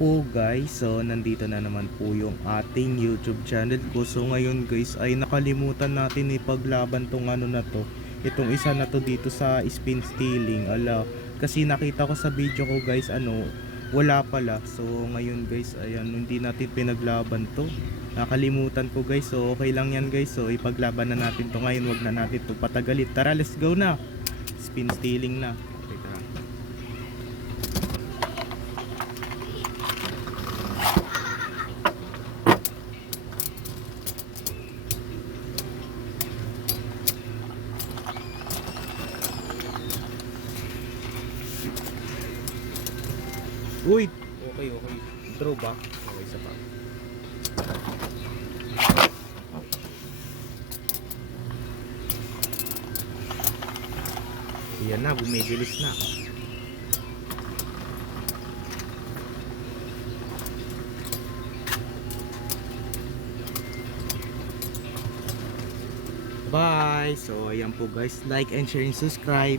po guys, so nandito na naman po yung ating YouTube channel ko. So ngayon guys ay nakalimutan natin ipaglaban tong ano na to. Itong isa na to dito sa spin stealing. Ala, kasi nakita ko sa video ko guys ano, wala pala. So ngayon guys, ayan, hindi natin pinaglaban to. Nakalimutan ko guys, so okay lang yan guys. So ipaglaban na natin to ngayon, wag na natin to patagalin. Tara, let's go na. Spin stealing na. Okay, tara. Uy! Okay, okay. Draw ba? Okay, isa pa. Yan na, bumibilis na. Bye! So, ayan po guys. Like and share and subscribe.